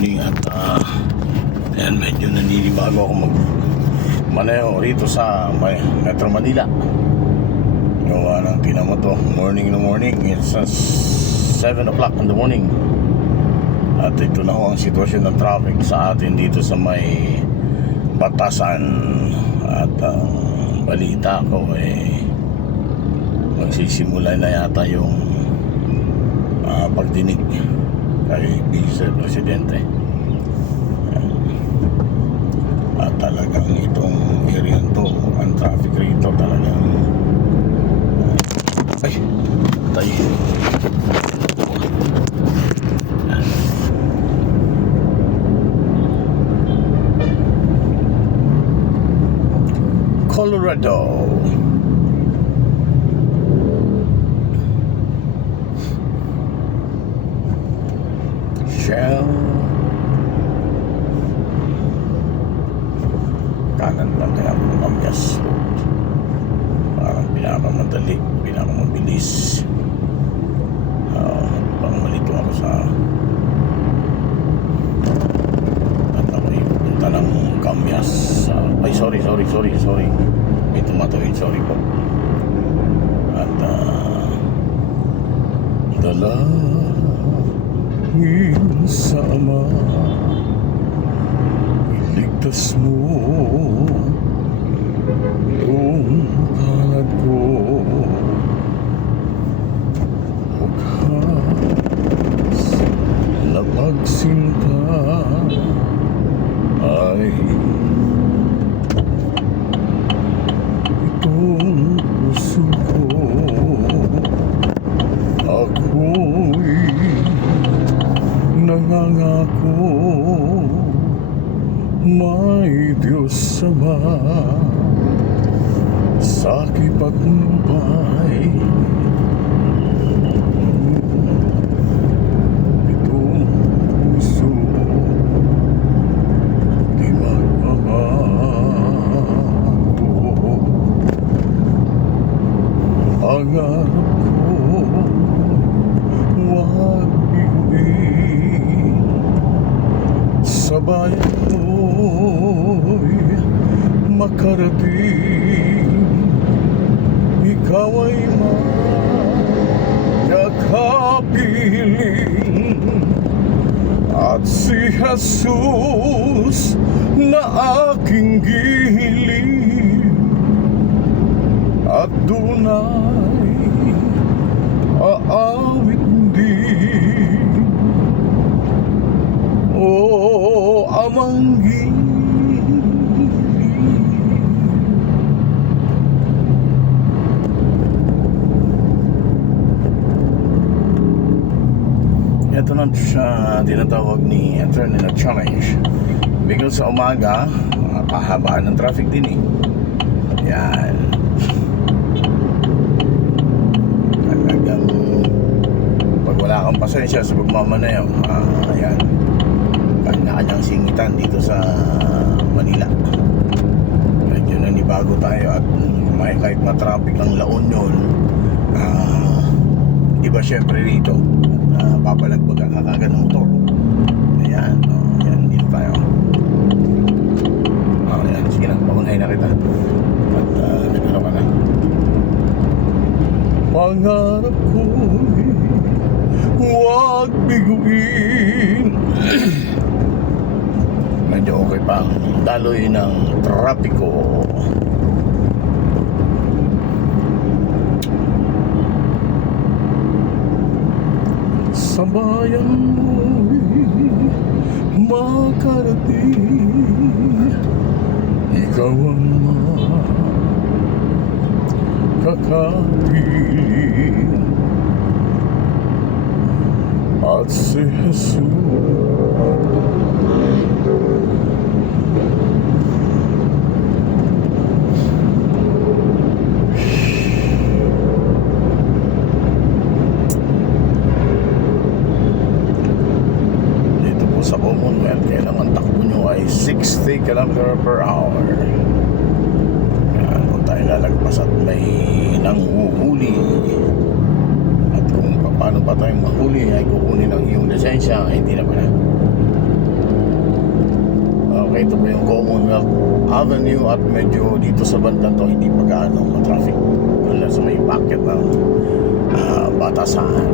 morning at ayan, medyo naninibago ako magmaneho rito sa Metro Manila. Yung ng tinamo to, morning na morning, it's 7 o'clock in the morning. At ito na ho ang sitwasyon ng traffic sa atin dito sa may Batasan. At balita ko magsisimula na yata yung pagdinig kay Vice Presidente. At talagang itong area to, ang traffic rito talagang tayo. Colorado. Shell. Kanan lang kaya ako ng Amyas Road. Parang pinakamadali, pinakamabilis. Pangalito ako sa at ako'y punta ng Kamyas. Ay, sorry. May tumatawid, sorry po. At dalangin sa Ama, iligtas mo itong palad ko. Wakas na pagsinta ay itong puso ko. Ako'y nangangako, may Diyos Ama sa kipagmubay. Itong puso di magmamago. Pangarap ko huwag biguin, sa bayan mo'y makarating. Ikaw ay magkakapiling, at si Jesus na aking gihiling, at dunay aawit din. O Amang gihiling, ito na siya tinatawag ni Attorney na challenge, because sa umaga pahabaan ng traffic din yan. Talagang pag wala kang pasensya sa pagmamaneho, ayan, kanya-kanyang singitan dito sa Manila. Medyo nanibago tayo at may kahit na-traffic ng La Union, iba syempre rito. Papalagbag ang kakagan ng motor. Ayan, ayan, dito tayo. Ayan, sige na, pagunahin na kita. At nagano ka na. Pangarap ko'y huwag biguin. Medyo okay pa ang daloy ng trapiko. Sa bayan mo'y makarating. Ikaw ang makakapiling, at si Jesus sa Commonwealth, kailangan takbo nyo ay 60 km/h. Yan, kung tayo lalagpas at may nanghuhuli, at kung paano pa tayong mahuli ay kukunin ang iyong lisensya, hindi na pala. Okay, ito po yung Commonwealth Avenue at medyo dito sa bandang to hindi pa gaano matraffic. Wala sa may packet ng Batasan.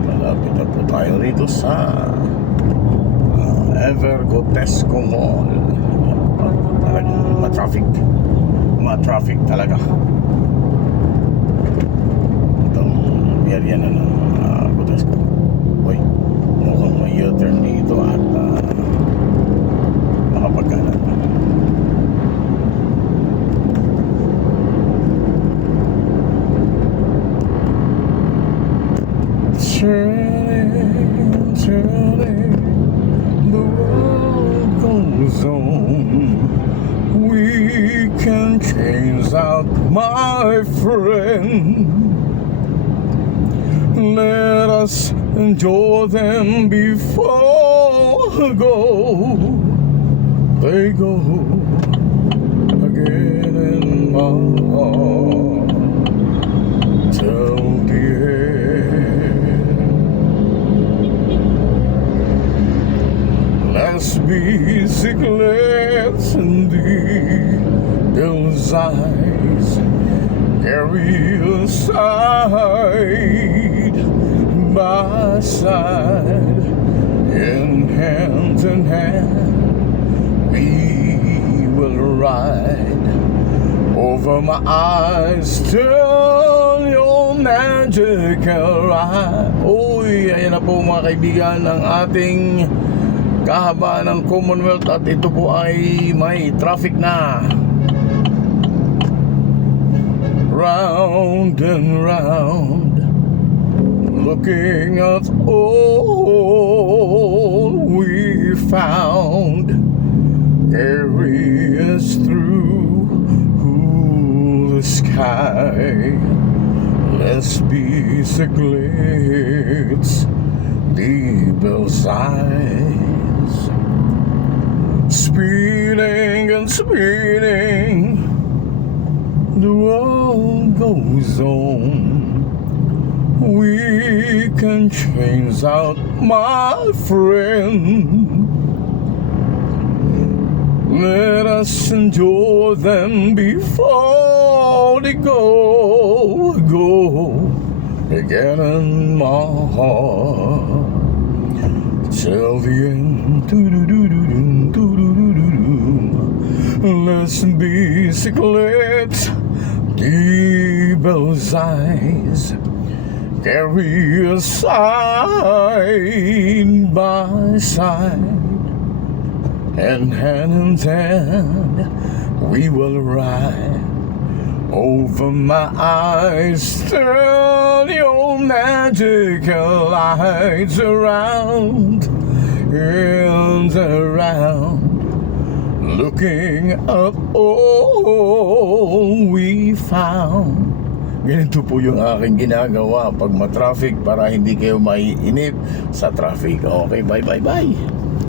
Malapit na po tayo rito sa Evergotesco Mall. Talagang ma-traffic talaga itong area na ng Gotesco. Uy, mukhang may U-turn dito at makapagkanan. Turning, the world goes on. We can change out, my friend. Let us enjoy them before they go again in my heart till the end. Let's be secrets in the devil's eyes, carry aside by side, in hand, we will ride over my eyes till your magical eye. Uy, ayan na po mga kaibigan ng ating kahabaan ng Commonwealth at ito po ay may traffic na. Round and round, looking at all we found, carry us through the sky. Let's be secrets, devil's eyes, speeding and speeding, the world goes on. We can change out, my friend. Let us enjoy them before they go again in my heart till the end. Let's be secret, devil's eyes, carry us side by side, and hand in hand we will ride over my eyes, turn your magical lights around and around, looking up all we found. Ganito po yung aking ginagawa pag ma-traffic para hindi kayo maiinip sa traffic. Okay, bye.